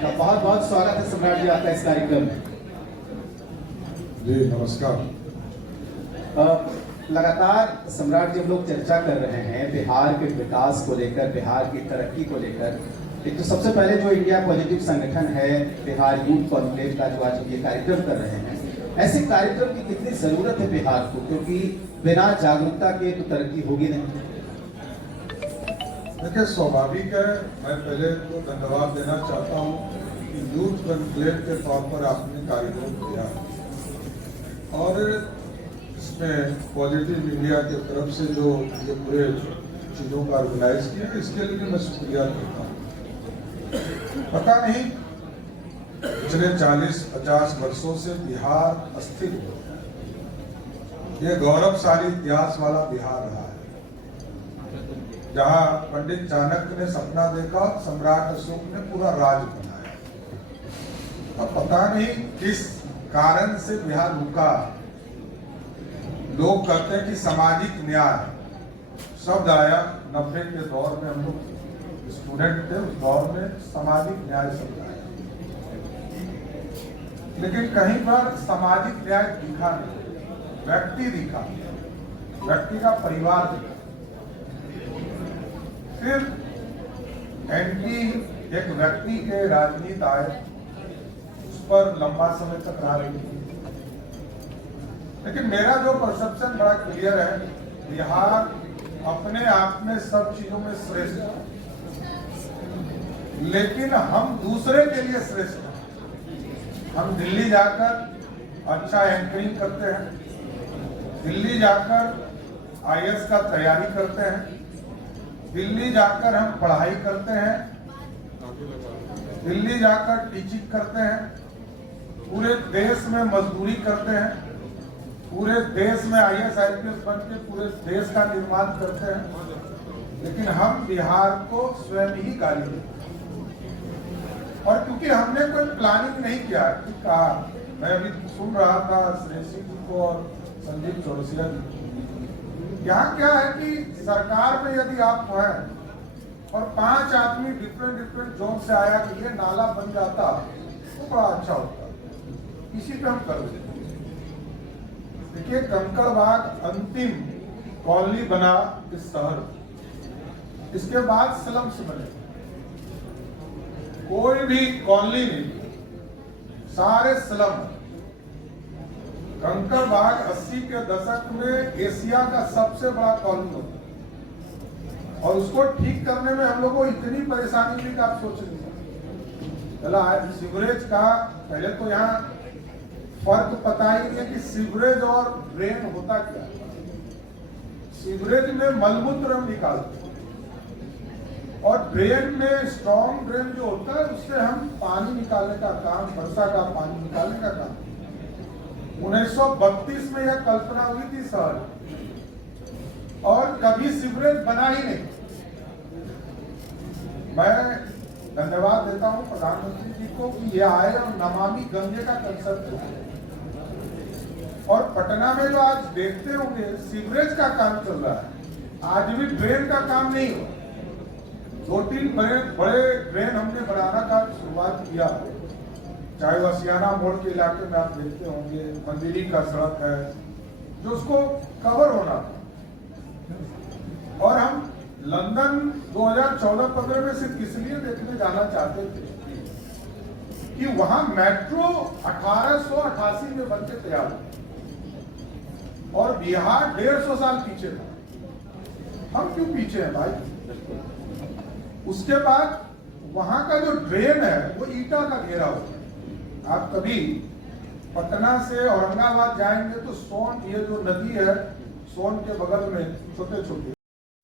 बहुत बहुत स्वागत है सम्राट जी आपका इस कार्यक्रम में। जी नमस्कार। लगातार सम्राट जी हम लोग चर्चा कर रहे हैं बिहार के विकास को लेकर, बिहार की तरक्की को लेकर। एक तो सबसे पहले जो इंडिया पॉजिटिव संगठन है बिहार यूथ कॉन्क्लेव का, जो आज हम ये कार्यक्रम कर रहे हैं, ऐसे कार्यक्रम की कितनी जरूरत है बिहार को, क्योंकि बिना जागरूकता के तो तरक्की होगी नहीं। देखिए स्वाभाविक है, मैं पहले तो धन्यवाद देना चाहता हूँ कि यूथ कॉन्क्लेव के तौर पर आपने कार्यक्रम किया और इसमें पॉजिटिव इंडिया की तरफ से जो ये पूरे चीज़ों का ऑर्गेनाइज किया, इसके लिए मैं शुक्रिया करता हूँ। पता नहीं पिछले 40-50 वर्षों से बिहार अस्थिर हो, ये गौरवशाली इतिहास वाला बिहार रहा है, जहां पंडित चाणक्य ने सपना देखा, सम्राट अशोक ने पूरा राज बनाया। अब पता नहीं किस कारण से बिहार रुका। लोग कहते हैं कि सामाजिक न्याय शब्द आया 90 के दौर में, हम लोग स्टूडेंट थे उस दौर में, सामाजिक न्याय शब्द आया, लेकिन कहीं पर सामाजिक न्याय दिखा नहीं, व्यक्ति दिखा, व्यक्ति का परिवार दिखा। फिर एंटी एक व्यक्ति के राजनीति आए, उस पर लंबा समय तक रहा रही थी। लेकिन मेरा जो परसेप्शन बड़ा क्लियर है, बिहार अपने आप में सब चीजों में श्रेष्ठ है, लेकिन हम दूसरे के लिए श्रेष्ठ हैं। हम दिल्ली जाकर अच्छा एंकरिंग करते हैं, दिल्ली जाकर आईएएस का तैयारी करते हैं, दिल्ली जाकर हम पढ़ाई करते हैं, दिल्ली जाकर टीचिंग करते हैं, पूरे देश में मजदूरी करते हैं, पूरे देश में आईएएस आईपीएस बन के पूरे देश का निर्माण करते हैं, लेकिन हम बिहार को स्वयं ही गाली देते हैं। और क्योंकि हमने कोई प्लानिंग नहीं किया कि कहा, मैं अभी सुन रहा था श्रेयसी जी को और संदीप चौरसिया जी, यहाँ क्या है कि सरकार में यदि आप हैं और 5 आदमी डिफरेंट जोन से आया कि ये नाला बन जाता तो बड़ा अच्छा होता, इसी पे हम कर देते। देखिए कंकड़बाग अंतिम कॉलोनी बना इस शहर, इसके बाद स्लम्स बने, कोई भी कॉलोनी नहीं, सारे स्लम। कंकड़बाग 80 के दशक में एशिया का सबसे बड़ा कॉलोनी होता, और उसको ठीक करने में हम लोग को इतनी परेशानी हुई कि आप सोच नहीं सकते। चला सीवरेज का पहले तो यहाँ फर्क पता ही नहीं कि सीवरेज और ड्रेन होता क्या। सीवरेज में मलमूत्र हम निकालते और ड्रेन में स्ट्रॉन्ग ड्रेन जो होता है उससे हम पानी निकालने का काम, वर्षा का पानी निकालने का काम। 1932 में यह कल्पना हुई थी सर, और कभी सीवरेज बना ही नहीं। मैं धन्यवाद देता हूं प्रधानमंत्री जी को कि ये आए और नमामि गंगे का कंसेप्ट है। और पटना में जो आज देखते होंगे सीवरेज का काम चल रहा है, आज भी ड्रेन का काम नहीं हुआ। 2-3 बड़े ड्रेन हमने बनाना का शुरुआत किया, चाहे वसियाना मोड़ के इलाके में आप देखते होंगे, मंदिरी का सड़क है जो उसको कवर होना था। और हम लंदन 2014-15 में सिर्फ इसलिए देखने जाना चाहते थे कि वहां मेट्रो 1888 में बनके तैयार हुआ और बिहार 150 साल पीछे था। हम क्यों पीछे हैं भाई? उसके बाद वहां का जो ड्रेन है वो ईटा का घेरा हुआ है। आप कभी पटना से औरंगाबाद जाएंगे तो सोन, ये जो नदी है सोन के बगल में छोटे छोटे,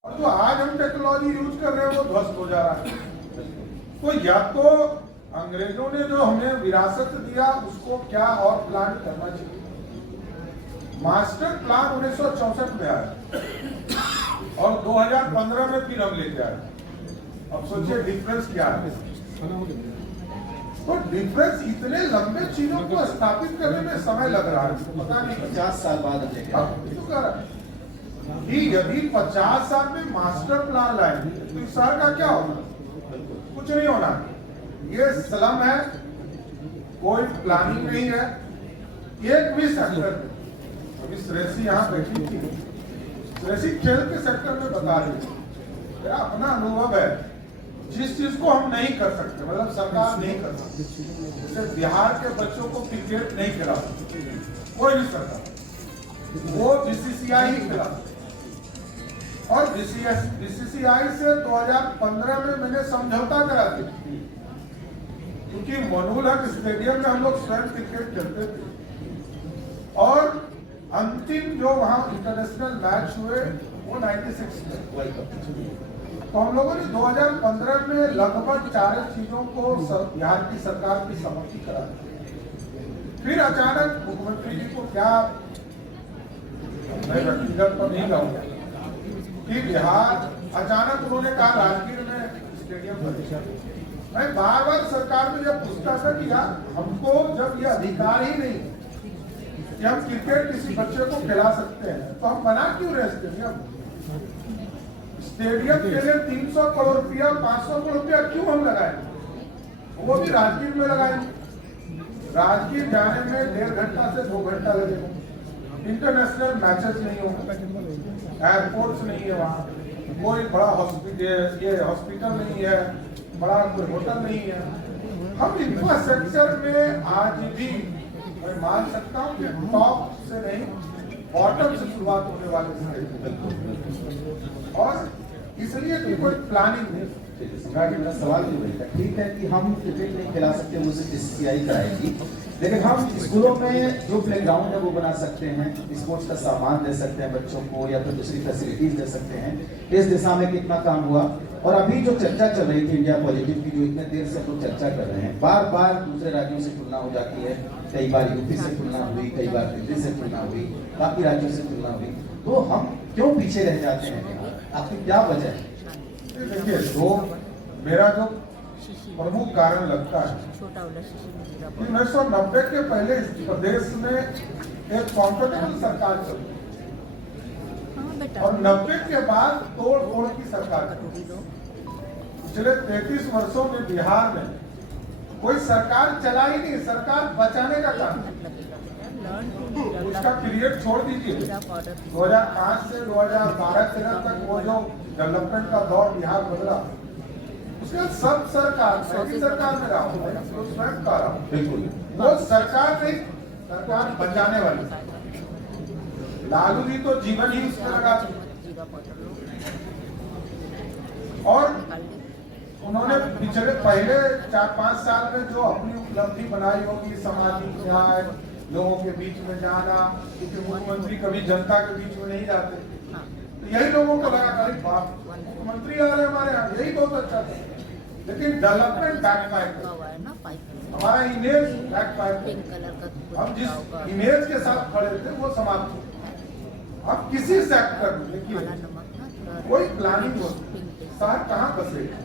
और जो आज हम टेक्नोलॉजी यूज कर रहे हैं वो ध्वस्त हो जा रहा है। तो या तो अंग्रेजों ने जो हमें विरासत दिया उसको क्या और प्लान करना चाहिए। मास्टर प्लान 1964 में आया और 2015 में फिर हम लेके आए। अब सोचिए डिफरेंस क्या है। तो डिफरेंस इतने लंबे चीजों को स्थापित करने में समय लग रहा है, पता नहीं 50 साल बाद कि यदि 50 साल में मास्टर प्लान लाएंगे तो इस शहर का क्या होगा? कुछ नहीं होना। ये स्लम है, कोई प्लानिंग नहीं है एक भी सेक्टर में। अभी श्रेयसी यहाँ बैठी थी, श्रेयसी खेल के सेक्टर में बता रही थी, मेरा अपना अनुभव है, जिस चीज को हम नहीं कर सकते, मतलब सरकार नहीं कर सकती, जैसे बिहार के बच्चों को क्रिकेट नहीं खिला सकती कोई भी सरकार, वो बीसीसीआई ही खिला सकती। और बीसीसीआई से 2015 में मैंने समझौता करा दिया, क्योंकि मनोल हक स्टेडियम में हम लोग स्वयं क्रिकेट खेलते थे और अंतिम जो वहां इंटरनेशनल मैच हुए वो 96 में, तो हम लोगों ने 2015 में लगभग 4 चीजों को बिहार की सरकार की सहमति करा दी। फिर अचानक मुख्यमंत्री जी को क्या, मैं व्यक्तिगत तो नहीं कहूंगा कि बिहार अचानक उन्होंने कहा राजगीर में स्टेडियम बनेगा। मैं बार बार सरकार में जब पूछता था कि यार हमको जब ये अधिकार ही नहीं कि हम क्रिकेट किसी बच्चे को खिला सकते हैं तो हम बना क्यों रहे स्टेडियम? स्टेडियम के लिए 300 करोड़ रुपया 500 करोड़ रुपया क्यों हम लगाए? वो भी राजगीर में लगाए। राजगीर जाने में 1.5 घंटा से 2 घंटा लगेगा। इंटरनेशनल मैचेस नहीं होंगे, एयरपोर्ट्स नहीं है वहाँ, कोई बड़ा हॉस्पिटल नहीं है, बड़ा कोई होटल नहीं है। हम इंफ्रास्ट्रक्चर में आज भी मैं मान सकता हूँ कि टॉप से नहीं बॉटम से शुरुआत होने वाले, और इसलिए कि कोई प्लानिंग नहीं। मेरा सवाल ये रहेगा, ठीक है कि हम क्रिकेट नहीं खिला सकते, मुझसे बीसीसीआई कराएगी, लेकिन हम स्कूलों में जो प्लेग्राउंड है वो बना सकते हैं, स्पोर्ट्स का सामान दे सकते हैं बच्चों को, या फिर दूसरी फैसिलिटीज दे सकते हैं। इस दिशा में कितना काम हुआ? और अभी जो चर्चा चल रही थी इंडिया पॉजिटिव की, जो इतने देर से हम लोग चर्चा कर रहे हैं, बार बार दूसरे राज्यों से तुलना हो जाती है, कई बार यूपी से तुलना हुई, कई बार दिल्ली से तुलना हुई, बाकी राज्यों से तुलना हुई, तो हम क्यों पीछे रह जाते हैं? आपकी क्या वजह है? देखिए, तो मेरा जो प्रमुख कारण लगता है कि 1990 के पहले इस प्रदेश में एक कंफर्टेबल सरकार चली और 90 के बाद तोड़ फोड़ की सरकार चली। पिछले 33 वर्षों में बिहार में कोई सरकार चला ही नहीं, सरकार बचाने का काम, उसका पीरियड छोड़ दीजिए। 2005 से 2012-13 तक वो जो डेवलपमेंट का दौर बिहार बदला, उसके बाद सब सरकार में रहा हूँ, तो स्वयं का रहा हूँ, बिल्कुल वो सरकार नहीं, सरकार बचाने वाली। लालू जी तो जीवन ही उसमें लगा, और उन्होंने पिछले पहले 4-5 साल में जो अपनी उपलब्धि बनाई होगी, सामाजिक न्याय, लोगों के बीच में जाना, क्योंकि मुख्यमंत्री कभी जनता के बीच में नहीं जाते, तो यही लोगों को लगा अरे बाप मुख्यमंत्री आ रहे हमारे यहाँ, यही बहुत अच्छा था। लेकिन डेवलपमेंट बैकफायर, हमारा इमेज बैकफायर, हम जिस इमेज के साथ खड़े थे वो समाप्त हो। अब किसी सेक्टर में देखिए कोई प्लानिंग हो, शहर कहाँ बसेगा,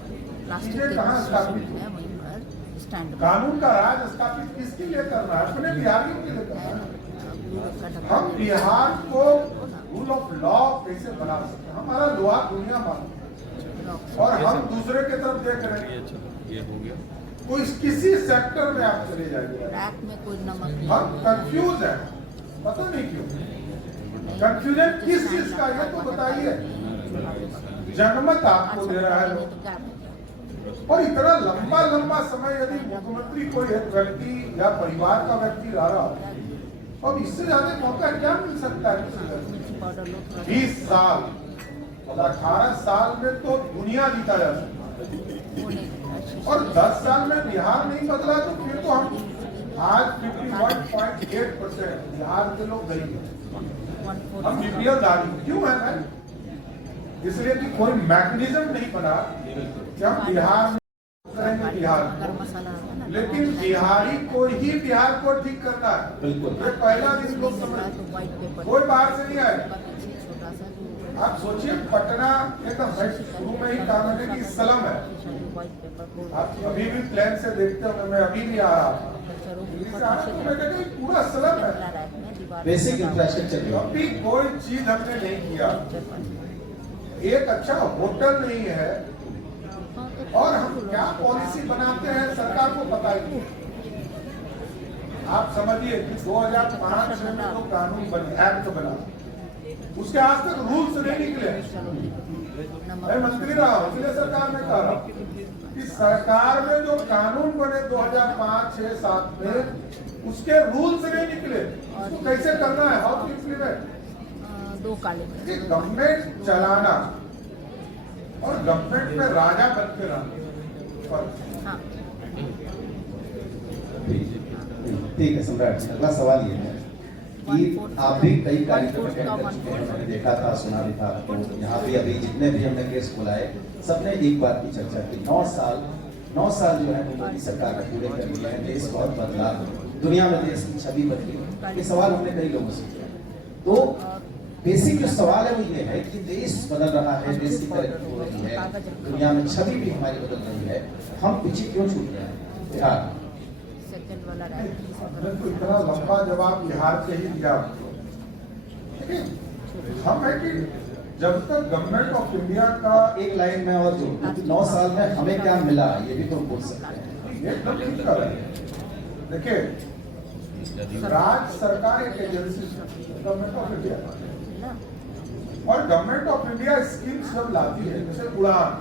चीजें कहाँ स्थापित हो, कानून का राज स्थापित किसके लिए करना है? अपने बिहारियों के लिए करना है। हम बिहार को रूल ऑफ लॉ कैसे बना सकते हैं? हमारा लॉ दुनिया मानती है और हम दूसरे की तरफ देख रहे हैं। कोई किसी सेक्टर में आप चले जाइए, हम कंफ्यूज है, पता नहीं क्यों कंफ्यूजन किस चीज का है, तो बताइए। जनमत आपको दे रहा है, और इतना लंबा लंबा समय यदि मुख्यमंत्री कोई एक व्यक्ति या परिवार का व्यक्ति रह रहा हो, अब इससे ज्यादा मौका क्या मिल सकता है? 20 साल 18 साल में तो दुनिया जीता जा सकता है, और 10 साल में बिहार नहीं बदला तो फिर तो हम आज 51.8% बिहार के लोग गरीब हैं। हम बीपीएल दारी क्यों है ना? इसलिए कि कोई मैकेनिज्म नहीं बना कि हम बिहार में करेंगे बिहार, लेकिन बिहारी को ही बिहार को ठीक करना है। बिल्कुल, ये पहला दिन लोग समझ, कोई बाहर से नहीं आए। आप सोचिए पटना एकदम शुरू में ही कानून की सलम है, आप अभी भी प्लेन से देखते हो, मैं अभी भी आ रहा था, पूरा सलम है, बेसिक इंफ्रास्ट्रक्चर। अभी कोई चीज हमने नहीं किया, एक अच्छा होटल नहीं है, और हम क्या पॉलिसी बनाते हैं सरकार को पता ही नहीं। आप समझिए कि 2005 में जो कानून बने, एक्ट बना, उसके आज तक रूल्स नहीं निकले। मैं मंत्री रहा हूं, इसलिए सरकार में कह रहा हूं कि सरकार में जो कानून बने 2005, 6, 7 में, उसके रूल्स नहीं निकले। उसको कैसे करना है, हाउ टू इम्प्लीमेंट। दो काले गवर्नमेंट चलाना और गवर्नमेंट में राजा बन के रहना। हाँ। ठीक है सम्राट, अगला सवाल ये है कि आप भी कई कार्यक्रम अटेंड कर चुके हैं, मैंने देखा था, सुना भी था आपको। यहाँ भी अभी जितने भी हमने गेस्ट बुलाए, सबने एक बात की चर्चा की, 9 साल जो है वो मोदी सरकार ने पूरे कर लिया है, देश बहुत बदला, दुनिया में देश की छवि बदली। ये सवाल हमने कई लोगों से किया। तो बेसिक जो सवाल है वो ये है कि देश बदल रहा है, देश की तरक्की हो रही है, दुनिया में छवि भी हमारी बदल रही है, हम पीछे क्यों छूट रहे हैं? बिहार सेकंड वाला तो इतना लंबा जवाब बिहार से ही दिया। हम है कि जब तक गवर्नमेंट ऑफ इंडिया का एक लाइन में और जो 9 साल में हमें क्या मिला, ये भी तो बोल सकते हैं। एकदम ठीक कर रहे हैं। देखिए, राज्य सरकार एक एजेंसी है गवर्नमेंट ऑफ इंडिया, और गवर्नमेंट ऑफ इंडिया स्कीम्स जब लाती है, जैसे उड़ान,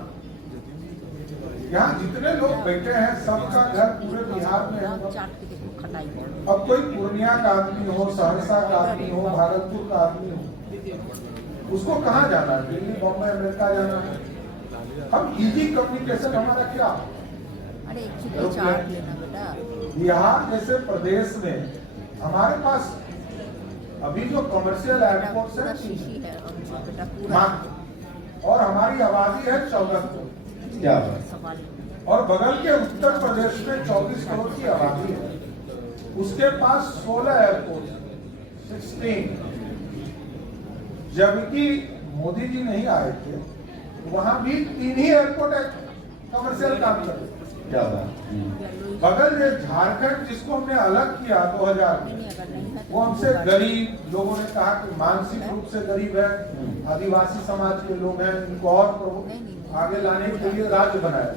यहाँ जितने लोग बैठे हैं सबका घर पूरे बिहार में है। अब कोई पूर्णिया का आदमी हो, सहरसा का आदमी हो, भागलपुर का आदमी हो, उसको कहाँ जाना है? दिल्ली, बॉम्बे, अमेरिका जाना है। हम इजी कम्युनिकेशन हमारा क्या? अरे एक चार्ट लेना बेटा। बिहार जैसे प्रदेश में हमारे पास अभी जो कमर्शियल एयरपोर्ट है और हमारी आबादी है 14 करोड़, क्या और बगल के उत्तर प्रदेश में 24 करोड़ की आबादी है, उसके पास 16 एयरपोर्ट, 16। जबकि मोदी जी नहीं आए थे, वहां भी 3 ही एयरपोर्ट है कमर्शियल काम कर। क्या बगल में झारखंड, जिसको हमने अलग किया 2000 में, वो हमसे गरीब लोगों ने कहा कि मानसिक रूप से गरीब है, आदिवासी समाज के लोग हैं, इनको और आगे लाने के लिए राज्य बनाया।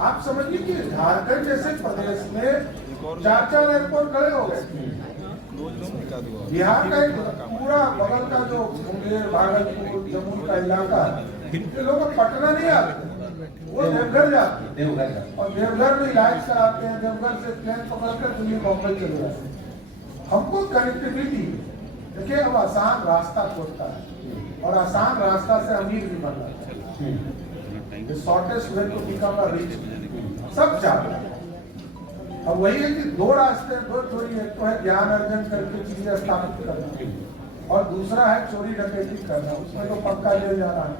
आप समझिए कि झारखंड जैसे प्रदेश में 4 एयरपोर्ट खड़े हो गए। बिहार का एक पूरा बगल का जो मुंगेर, भागलपुर, जम्मू का इलाका, इनके लोग पटना नहीं आते, वो देवघर जाते हैं और देवघर में इलाज कराते हैं, देवघर से प्लेन पकड़कर दिल्ली, बॉम्बे चले जाते हैं। हमको कनेक्टिविटी, देखिए, अब आसान रास्ता खोजता है और आसान रास्ता से अमीर भी बन रहा है। Shortest way to become a rich, सब चाहते हैं। अब वही है कि 2 रास्ते, 2 चोरी, एक तो है ज्ञान अर्जन करके चीजें स्थापित करना और दूसरा है चोरी डकैती करना, उसमें तो पक्का ले जाना है।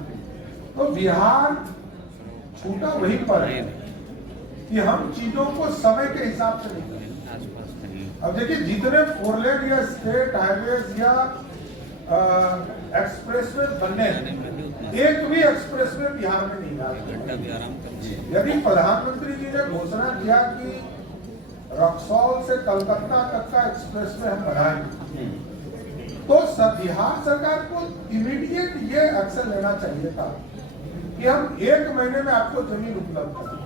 तो बिहार छूटा वहीं पर है कि हम चीजों को समय के हिसाब से नहीं करें। अब देखिए, जितने 4 लेन या स्टेट हाईवेज या एक्सप्रेसवे बनने, एक भी एक्सप्रेसवे बिहार में नहीं आ। यदि प्रधानमंत्री जी ने घोषणा किया कि रक्सौल से कलकत्ता तक का एक्सप्रेसवे हम बनाएंगे, तो बिहार सरकार को इमीडिएट ये एक्शन लेना चाहिए था कि हम 1 महीने में आपको जमीन उपलब्ध करें।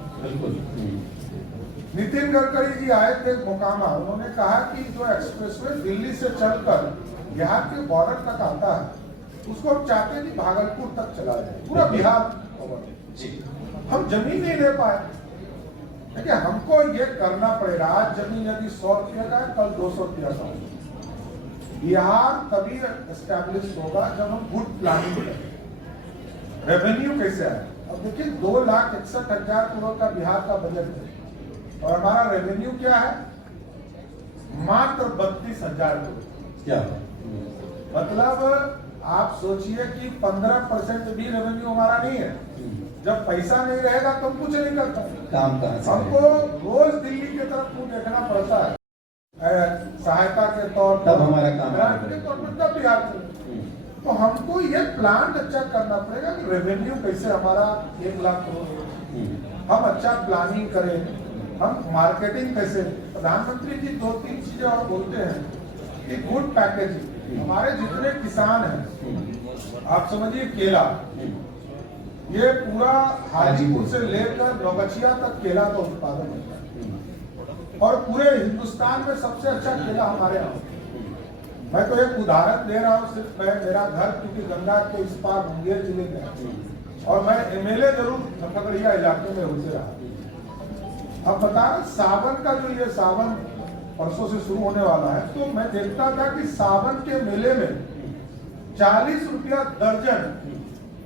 नितिन गडकरी जी आए थे मोकामा, उन्होंने कहा कि जो एक्सप्रेसवे दिल्ली से चलकर बिहार के बॉर्डर तक आता है, उसको हम चाहते हैं कि भागलपुर तक चला जाए, पूरा बिहार कवर। हम जमीन नहीं ले पाए, देखिए हमको ये करना पड़ेगा। आज जमीन यदि 100 रुपये का है, कल 200 रुपया का होगा। बिहार तभी एस्टैब्लिश होगा जब हम गुड प्लानिंग करें। रेवेन्यू कैसे आए? अब देखिए, 2,61,000 करोड़ का बिहार का बजट है और हमारा रेवेन्यू क्या है? मात्र 32,000 करोड़। क्या मतलब आप सोचिए कि 15% भी रेवेन्यू हमारा नहीं है। जब पैसा नहीं रहेगा तो हम कुछ नहीं करता, काम कहाँ से हमको रोज दिल्ली की तरफ मुंह देखना पड़ता है सहायता के तौर पर, तब हमारा काम के तौर पर, तब बिहार चले। तो हमको ये प्लान अच्छा करना पड़ेगा कि रेवेन्यू कैसे हमारा 1 लाख करोड़, हम अच्छा प्लानिंग करें, हम मार्केटिंग कैसे। प्रधानमंत्री जी 2-3 चीजें और बोलते हैं कि गुड पैकेजिंग। हमारे जितने किसान हैं, आप समझिए केला, ये पूरा हाजीपुर से लेकर नौगछिया तक केला का उत्पादन होता है और पूरे हिंदुस्तान में सबसे अच्छा केला हमारे यहाँ होता है। मैं तो एक उदाहरण दे रहा हूँ, सिर्फ मैं, मेरा घर क्योंकि गंगा के इस पार मुंगेर जिले में है और मैं एमएलए जरूर खगड़िया इलाके में होते रहा। अब बता रहा सावन का जो ये सावन परसों से शुरू होने वाला है, तो मैं देखता था कि सावन के मेले में 40 रुपया दर्जन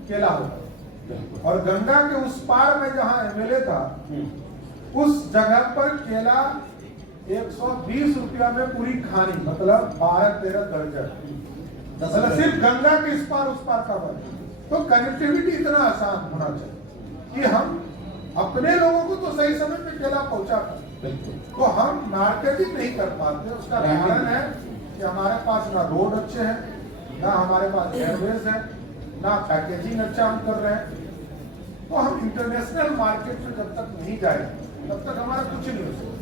केला होता और गंगा के उस पार में जहाँ एमएलए था उस जगह पर केला 120 रुपया में पूरी खानी, मतलब 12-13 दर्जन, मतलब सिर्फ गंगा के इस पार उस पार का बन। तो कनेक्टिविटी इतना आसान होना चाहिए कि हम अपने लोगों को तो सही समय पे केला पहुंचा पाए। तो हम मार्केटिंग नहीं कर पाते, उसका कारण है कि हमारे पास ना रोड अच्छे हैं, ना हमारे पास एयरवेज है, ना पैकेजिंग अच्छा हम कर रहे हैं। तो हम इंटरनेशनल मार्केट में जब तक नहीं जाएंगे तब तक हमारा कुछ नहीं हो सकता।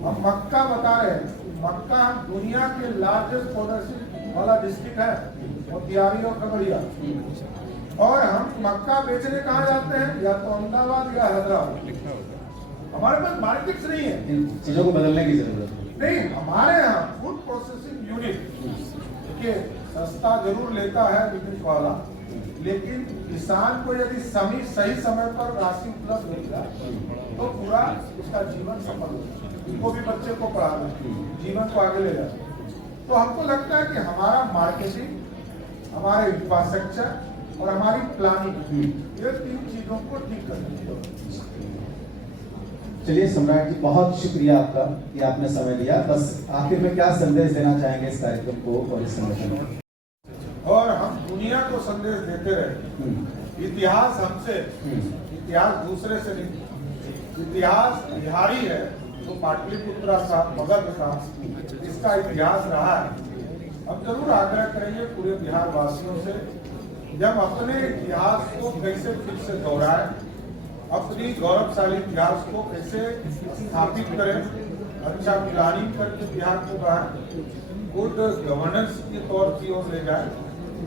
हम मक्का बता रहे हैं, मक्का हम दुनिया के लार्जेस्ट प्रोडक्शन वाला डिस्ट्रिक्ट है, मोतिहारी और खगड़िया, और हम मक्का बेचने कहाँ जाते हैं, या तो अहमदाबाद या हैदराबाद। हमारे पास मार्केट्स नहीं है, इन चीजों को बदलने की जरूरत है। नहीं, हमारे यहाँ फूड प्रोसेसिंग यूनिट देखिए सस्ता जरूर लेता है विपिन वाला, लेकिन किसान को यदि सही समय पर राशि उपलब्ध होगा तो पूरा उसका जीवन सफल होगा, उनको भी बच्चे को पढ़ाना, जीवन को आगे ले जाना। तो हमको लगता है कि हमारा मार्केटिंग, हमारे इंफ्रास्ट्रक्चर और हमारी प्लानिंग, ये 3 चीजों को ठीक करनी चाहिए। चलिए सम्राट जी, बहुत शुक्रिया आपका कि आपने समय दिया। बस आखिर में क्या संदेश देना चाहेंगे इस कार्यक्रम को और इस संगठन को? और हम दुनिया को संदेश देते रहे, इतिहास हमसे, इतिहास दूसरे से नहीं, इतिहास बिहारी है तो पाटलिपुत्र का, मगध का, इसका इतिहास रहा है। हम जरूर आग्रह करेंगे पूरे बिहार वासियों से, जब अपने इतिहास को कैसे फिर से दोहराए, अपनी गौरवशाली इतिहास को कैसे स्थापित करें, अच्छा प्लानिंग करके बिहार को बढ़ाए, गुड गवर्नेंस के तौर की ओर ले जाए,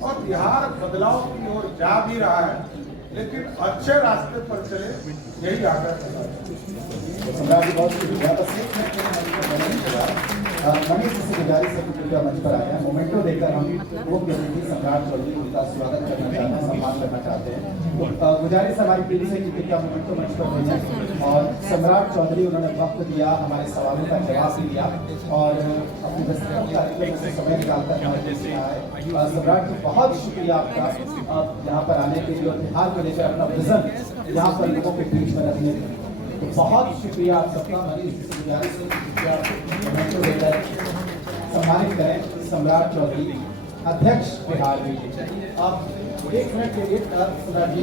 और बिहार बदलाव की ओर जा भी रहा है, लेकिन अच्छे रास्ते पर चले, यही आग्रह करना है। सम्राट जी बहुत शुक्रिया। बस एक मिनट मनीष जी से गुजारिश है कि मंच पर आ जाए। मोमेंटो देकर हम मुख्य अतिथि सम्राट चौधरी उनका स्वागत करना चाहते हैं, सम्मान करना चाहते हैं। तो गुजारिश हमारी टीम से कि कृपया मोमेंटो मंच पर हो जाए। और सम्राट चौधरी उन्होंने वक्त दिया, हमारे सवालों का जवाब भी दिया और अपनी कार्यक्रम से समय निकालकर हमारे बीच में आए। सम्राट जी बहुत शुक्रिया आपका यहाँ पर आने के लिए और बिहार को लेकर अपना विजन यहाँ पर लोगों के बीच में रखने के लिए। तो बहुत शुक्रिया आप सबका। मनीष जी से गुजारिश है सम्मानित करें सम्राट चौधरी, अध्यक्ष बिहार में। अब 1 मिनट के लिए सम्राट जी